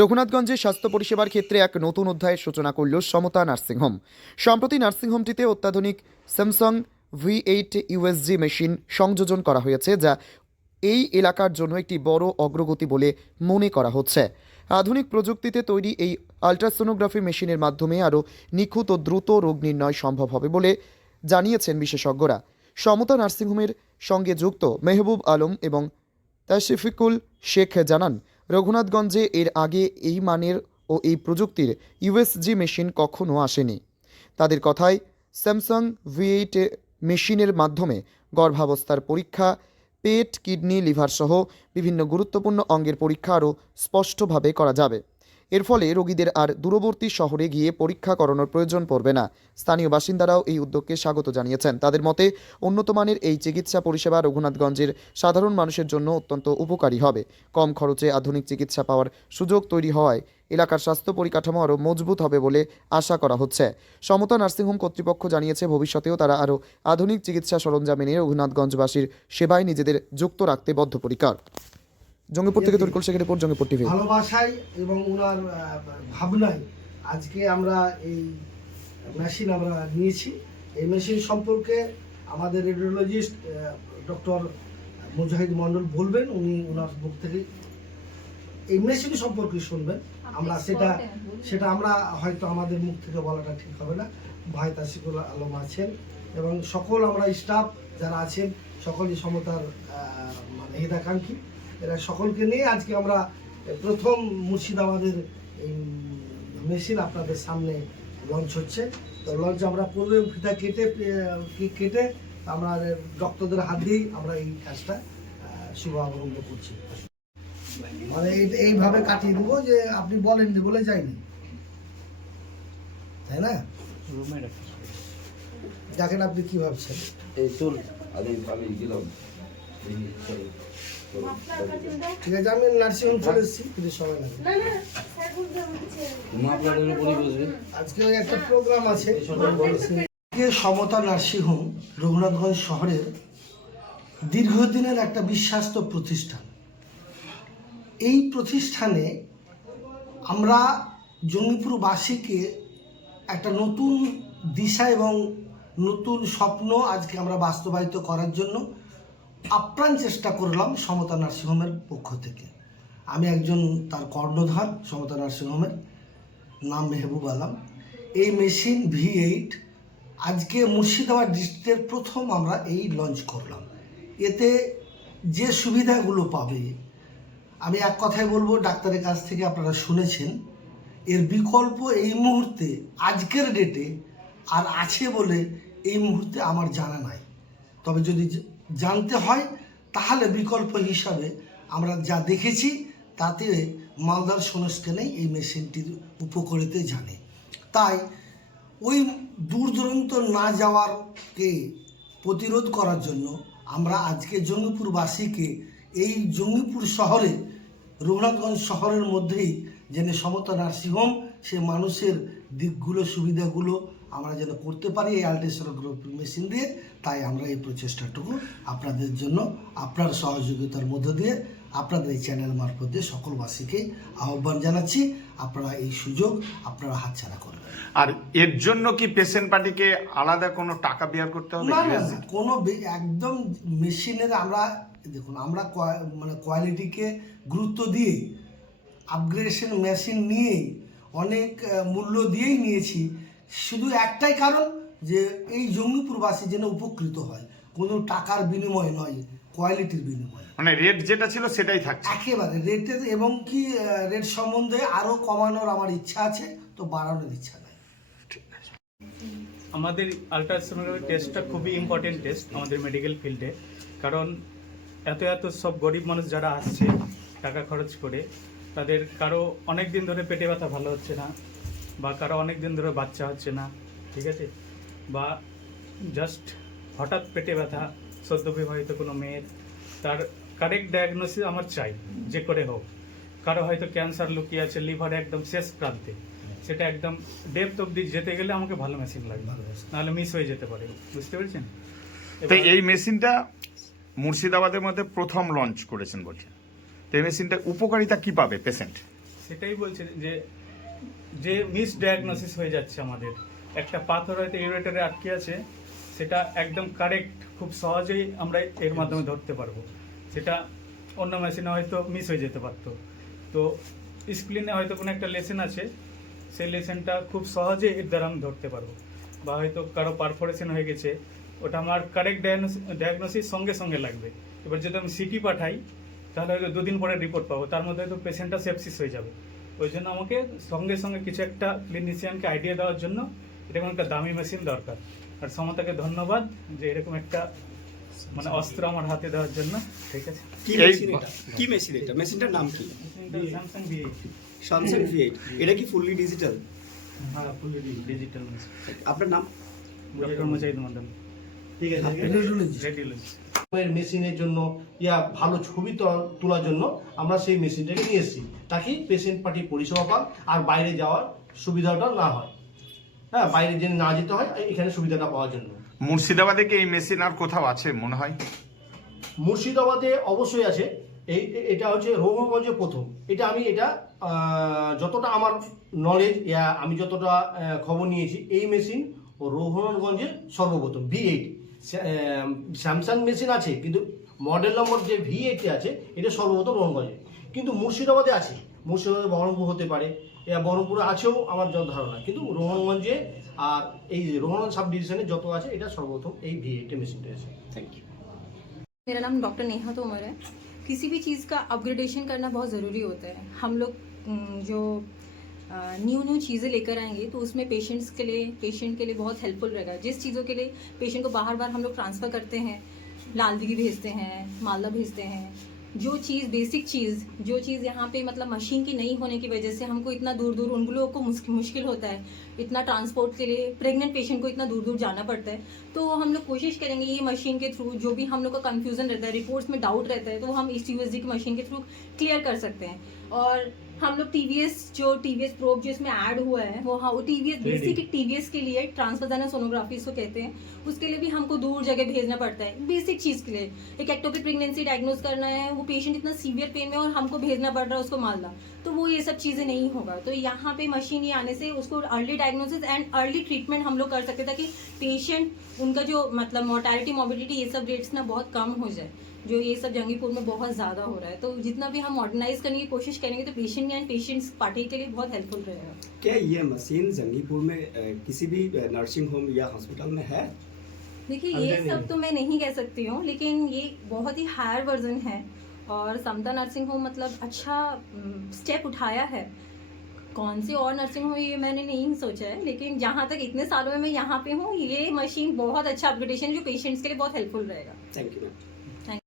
রঘুনাথগঞ্জে স্বাস্থ্য পরিষেবার ক্ষেত্রে এক নতুন অধ্যায়ের সূচনা করল সমতা নার্সিংহোম। সম্প্রতি নার্সিংহোমটিতে অত্যাধুনিক স্যামসাং V8 USG মেশিন সংযোজন করা হয়েছে, যা এই এলাকার জন্য একটি বড় অগ্রগতি বলে মনে করা হচ্ছে। আধুনিক প্রযুক্তিতে তৈরি এই আল্ট্রাসোনোগ্রাফি মেশিনের মাধ্যমে আরও নিখুঁত ও দ্রুত রোগ নির্ণয় সম্ভব হবে বলে জানিয়েছেন বিশেষজ্ঞরা। সমতা নার্সিংহোমের সঙ্গে যুক্ত মেহবুব আলম এবং তাশফিকুল শেখ জানান, রঘুনাথগঞ্জে এর আগে এই মানের ও এই প্রযুক্তির USG মেশিন কখনো আসেনি। তাদের কথায় স্যামসাং V8 মেশিনের মাধ্যমে গর্ভাবস্থার পরীক্ষা, পেট, কিডনি, লিভার সহ বিভিন্ন গুরুত্বপূর্ণ অঙ্গের পরীক্ষা আরও স্পষ্টভাবে করা যাবে। এর ফলে রোগীদের আর দূরবর্তী শহরে গিয়ে পরীক্ষা করানোর প্রয়োজন পড়বে না। স্থানীয় বাসিন্দারাও এই উদ্যোগকে স্বাগত জানিয়েছেন। তাদের মতে উন্নত মানের এই চিকিৎসা পরিষেবা রঘুনাথগঞ্জের সাধারণ মানুষের জন্য অত্যন্ত উপকারী হবে। কম খরচে আধুনিক চিকিৎসা পাওয়ার সুযোগ তৈরি হওয়ায় এলাকার স্বাস্থ্য পরিকাঠামো আরও মজবুত হবে বলে আশা করা হচ্ছে। সমতা নার্সিংহোম কর্তৃপক্ষ জানিয়েছে, ভবিষ্যতেও তারা আরও আধুনিক চিকিৎসা সরঞ্জাম এনে রঘুনাথগঞ্জবাসীর সেবায় নিজেদের যুক্ত রাখতে বদ্ধপরিকর। জঙ্গিপুর থেকে তরিকুল শেখের রিপোর্ট, জঙ্গিপুর টিভি। ভালোবাসায় এবং ওনার ভাবনায় আজকে আমরা এই মেশিন আমরা নিয়েছি। এই মেশিন সম্পর্কে আমাদের রেডিওলজিস্ট ডক্টর মুজাহিদ মণ্ডল বলবেন, উনি ওনার মুখ থেকে এই মেশিন সম্পর্কে শুনবেন। আমরা সেটা আমরা হয়তো আমাদের মুখ থেকে বলাটা ঠিক হবে না। ভাই তাশফিকুল আলম আছেন এবং সকল আমরা স্টাফ যারা আছেন সকলই সমতার মানে হিতাকাঙ্ক্ষী, এরা সকলকে নিয়ে আজকে আমরা প্রথম মুর্শিদাবাদের এই মেশিন আপনাদের সামনে লঞ্চ হচ্ছে। তো লঞ্চ আমরা করলে ফিতা কেটে আমরা ডক্টরদের হাত দিয়েই আমরা এই কাজটা শুভারম্ভ করছি। মানে এইভাবে কাটিয়ে দেবো যে আপনি বলেননি বলে যায়নি, তাই না? দেখেন আপনি কি ভাবছেন। এই চল আমি গেলাম। ঠিক আছে, আমি নার্সিংহোম চলে এসেছি, কিন্তু সময় লাগে। আজকে ওই একটা প্রোগ্রাম আছে। সমতা নার্সিংহোম রঘুনাথগঞ্জ শহরের দীর্ঘদিনের একটা বিশ্বস্ত প্রতিষ্ঠান। এই প্রতিষ্ঠানে আমরা জঙ্গিপুরবাসীকে একটা নতুন দিশা এবং নতুন স্বপ্ন আজকে আমরা বাস্তবায়িত করার জন্য আপ্রাণ চেষ্টা করলাম সমতা নার্সিংহোমের পক্ষ থেকে। আমি একজন তার কর্ণধার। সমতা নার্সিংহোমের নাম মেহবুব আলম। এই মেশিন V8 আজকে মুর্শিদাবাদ ডিস্ট্রিক্টের প্রথম আমরা এই লঞ্চ করলাম। এতে যে সুবিধাগুলো পাবে, আমি এক কথায় বলবো, ডাক্তারের কাছ থেকে আপনারা শুনেছেন, এর বিকল্প এই মুহূর্তে আজকের ডেটে আর আছে বলে এই মুহূর্তে আমার জানা নাই। তবে যদি জানতে হয় তাহলে বিকল্প হিসাবে আমরা যা দেখেছি তাতে মালদার সোনস্কেনেই এই মেশিনটির উপকারিতা জানে। তাই ওই দূর দূরান্ত না যাওয়ারকে প্রতিরোধ করার জন্য আমরা আজকে জঙ্গিপুরবাসীকে এই জঙ্গিপুর শহরে, রঘুনাথগঞ্জ শহরের মধ্যেই যেন সমতা নার্সিংহোম সে মানুষের দিকগুলো সুবিধাগুলো আমরা যেন করতে পারি এই আল্ট্রাসোনোগ্রাফি মেশিন দিয়ে। তাই আমরা এই প্রচেষ্টাটুকু আপনাদের জন্য আপনার সহযোগিতার মধ্য দিয়ে আপনাদের এই চ্যানেল মারফত দিয়ে সকলবাসীকে আহ্বান জানাচ্ছি, আপনারা এই সুযোগ আপনারা হাতছাড়া করবেন। আর এর জন্য কি পেশেন্ট পার্টিকে আলাদা কোনো টাকা বেয়ার করতে হবে? না, কোনো একদম মেশিনের আমরা দেখুন, আমরা মানে কোয়ালিটিকে গুরুত্ব দিয়ে আপগ্রেডেশন মেশিন নিয়ে অনেক মূল্য দিয়েই নিয়েছি। শুধু একটাই কারণ যে এই জঙ্গিপুরবাসী যেন উপকৃত হয়, কোনো টাকার বিনিময় নয়, কোয়ালিটির বিনিময়। মানে রেট যেটা ছিল সেটাই থাকছে একেবারে রেটের, এবং কি রেট সম্বন্ধে আরও কমানোর আমার ইচ্ছা আছে, তো বাড়ানোর ইচ্ছা নেই। আমাদের আল্ট্রাসোনোগ্রাফি টেস্টটা খুবই ইম্পর্টেন্ট টেস্ট আমাদের মেডিকেল ফিল্ডে। কারণ এত সব গরিব মানুষ যারা আসছে টাকা খরচ করে, তাদের কারো অনেক দিন ধরে পেটে ব্যথা ভালো হচ্ছে না, বা কারো অনেক দিন ধরে বাচ্চা হচ্ছে না, ঠিক আছে, বা জাস্ট হঠাৎ পেটে ব্যথা, সদ্য বিবাহিত কোনো মেয়ের, তার কারেক্ট ডায়াগনোসিস আমার চাই, যে করে হোক। কারো হয়তো ক্যান্সার লুকিয়ে আছে লিভারে একদম শেষ প্রান্তে, সেটা একদম ডেপথ অব্দি যেতে গেলে আমাকে ভালো মেশিন লাগবে, নাহলে মিস হয়ে যেতে পারে। বুঝতে পেরেছেন? তো এই মেশিনটা মুর্শিদাবাদের মধ্যে প্রথম লঞ্চ করেছেন বলছেন, তো এই মেশিনটার উপকারিতা কি পাবে পেশেন্ট? সেটাই বলছে যে যে মিস ডায়াগনোসিস হয়ে যাচ্ছে আমাদের, একটা পাথর হয়তো ইউরেটারে আটকে আছে, সেটা একদম কারেক্ট খুব সহজেই আমরা এর মাধ্যমে ধরতে পারবো, সেটা অন্য মেশিনে হয়তো মিস হয়ে যেতে পারতো। তো স্প্লিনে হয়তো কোনো একটা লেসেন আছে, সেই লেসেনটা খুব সহজে এর দ্বারা আমি ধরতে পারবো, বা হয়তো কারো পারফোরেশন হয়ে গেছে, ওটা আমার কারেক্ট ডায়াগনোসিস সঙ্গে সঙ্গে লাগবে। এবার যদি আমি সিটি পাঠাই তাহলে হয়তো 2 দিন পরে রিপোর্ট পাবো, তার মধ্যে হয়তো পেশেন্টটা সেপসিস হয়ে যাবে। ওই জন্য আমাকে সঙ্গে সঙ্গে কিছু একটা ক্লিনিশিয়ানকে আইডিয়া দেওয়ার জন্য এরকম একটা দামি মেশিন দরকার। আর সমতাকে ধন্যবাদ যে এরকম একটা মানে অস্ত্র আমার হাতে দেওয়ার জন্য। ঠিক আছে, কি এই- মেশিন এটা? কি মেশিন এটা? মেশিনটার নাম কি? Samsung V8। Samsung V8। এটা কি ফুললি ডিজিটাল? হ্যাঁ, ফুলি ডিজিটাল মেশিন। আপনার নাম? ডক্টর মুজাহিদ মাদান, ঠিক আছে। রেডিওলজি। এর মেশিনের জন্য ভালো ছবি তোলার জন্য আমরা সেই মেশিনটাকে নিয়ে এসেছি, তাকে পেশেন্ট পার্টি পরিষেবা পাক আর বাইরে যাওয়ার সুবিধাটা না হয়। হ্যাঁ, বাইরে জেনে না যেতে হয় এখানে সুবিধাটা পাওয়ার জন্য। মুর্শিদাবাদে কি এই মেশিন আর কোথাও আছে মনে হয়? মুর্শিদাবাদে অবশ্যই আছে। এটা হচ্ছে রঘুগঞ্জে প্রথম। এটা যতটা আমার নলেজ, আমি যতটা খবর নিয়েছি, এই মেশিন রঘুগঞ্জে সর্বপ্রথম V8। স্যামসাং মেশিন আছে, কিন্তু মডেল নম্বর যে V8 আছে এটা সর্বপ্রথম রঘুগঞ্জে। কিন্তু মুর্শিদাবাদে আছে, মুর্শিদাবাদে বহরমপুর হতে পারে, বহরমপুরে আছেও আমার যত ধারণা, কিন্তু রঘুগঞ্জে আর এই রঘুগঞ্জ সাব ডিভিশনে যত আছে এটা সর্বপ্রথম এই V8 মেশিনটা আছে। Thank you. मेरा नाम डॉक्टर नेहा तोमर है। किसी भी चीज़ का अपग्रेडेशन करना बहुत ज़रूरी होता है। हम लोग जो न्यू चीज़ें लेकर आएंगे तो उसमें पेशेंट के लिए बहुत हेल्पफुल रहेगा। जिस चीज़ों के लिए पेशेंट को बार बार हम लोग ट्रांसफ़र करते हैं, लालदगी भेजते हैं, मालदा भेजते हैं, जो बेसिक चीज़ यहाँ पे मतलब मशीन की नहीं होने की वजह से हमको इतना दूर उन लोगों को मुश्किल होता है, इतना ट्रांसपोर्ट के लिए प्रेग्नेंट पेशेंट को इतना दूर जाना पड़ता है। तो हम लोग कोशिश करेंगे ये मशीन के थ्रू जो भी हम लोग का कंफ्यूजन रहता है, रिपोर्ट्स में डाउट रहता है, तो हम इस USG की मशीन के थ्रू क्लियर कर सकते हैं। और हम लोग TVS प्रोब जो इसमें ऐड हुआ है वो TVS बेसिक TVS के लिए ट्रांसवाजानल सोनोग्राफी इसको कहते हैं, उसके लिए भी हमको दूर जगह भेजना पड़ता है बेसिक चीज़ के लिए। एक एक्टोपिक प्रेगनेंसी डायग्नोज करना है, वो पेशेंट इतना सीवियर पेन में और हमको भेजना पड़ रहा है उसको मालदा, तो वो ये सब चीज़ें नहीं होगा। तो यहाँ पे मशीन ये आने से उसको early diagnosis and early treatment हम लोग कर सकते हैं, ताकि पेशेंट उनका जो मतलब मोर्टेलिटी मोर्बिडिटी ये सब रेट्स ना बहुत कम हो जाए, जो ये सब जंगीपुर में बहुत ज़्यादा हो रहा है। तो जितना भी हम मॉडर्नाइज करने की कोशिश करेंगे तो पेशेंट एंड पेशेंट्स पार्टी के लिए बहुत हेल्पफुल रहेगा। क्या ये मशीन जंगीपुर में किसी भी नर्सिंग होम या हॉस्पिटल में है? देखिए ये सब तो मैं नहीं कह सकती हूँ, लेकिन ये बहुत ही हायर वर्जन है और समता नर्सिंग होम मतलब अच्छा स्टेप उठाया है। कौन सी और नर्सिंग होम ये मैंने नहीं सोचा है, लेकिन जहाँ तक इतने सालों में मैं यहाँ पे हूँ, ये मशीन बहुत अच्छा अपग्रेडेशन जो पेशेंट्स के लिए बहुत हेल्पफुल रहेगा। Thank you ma'am.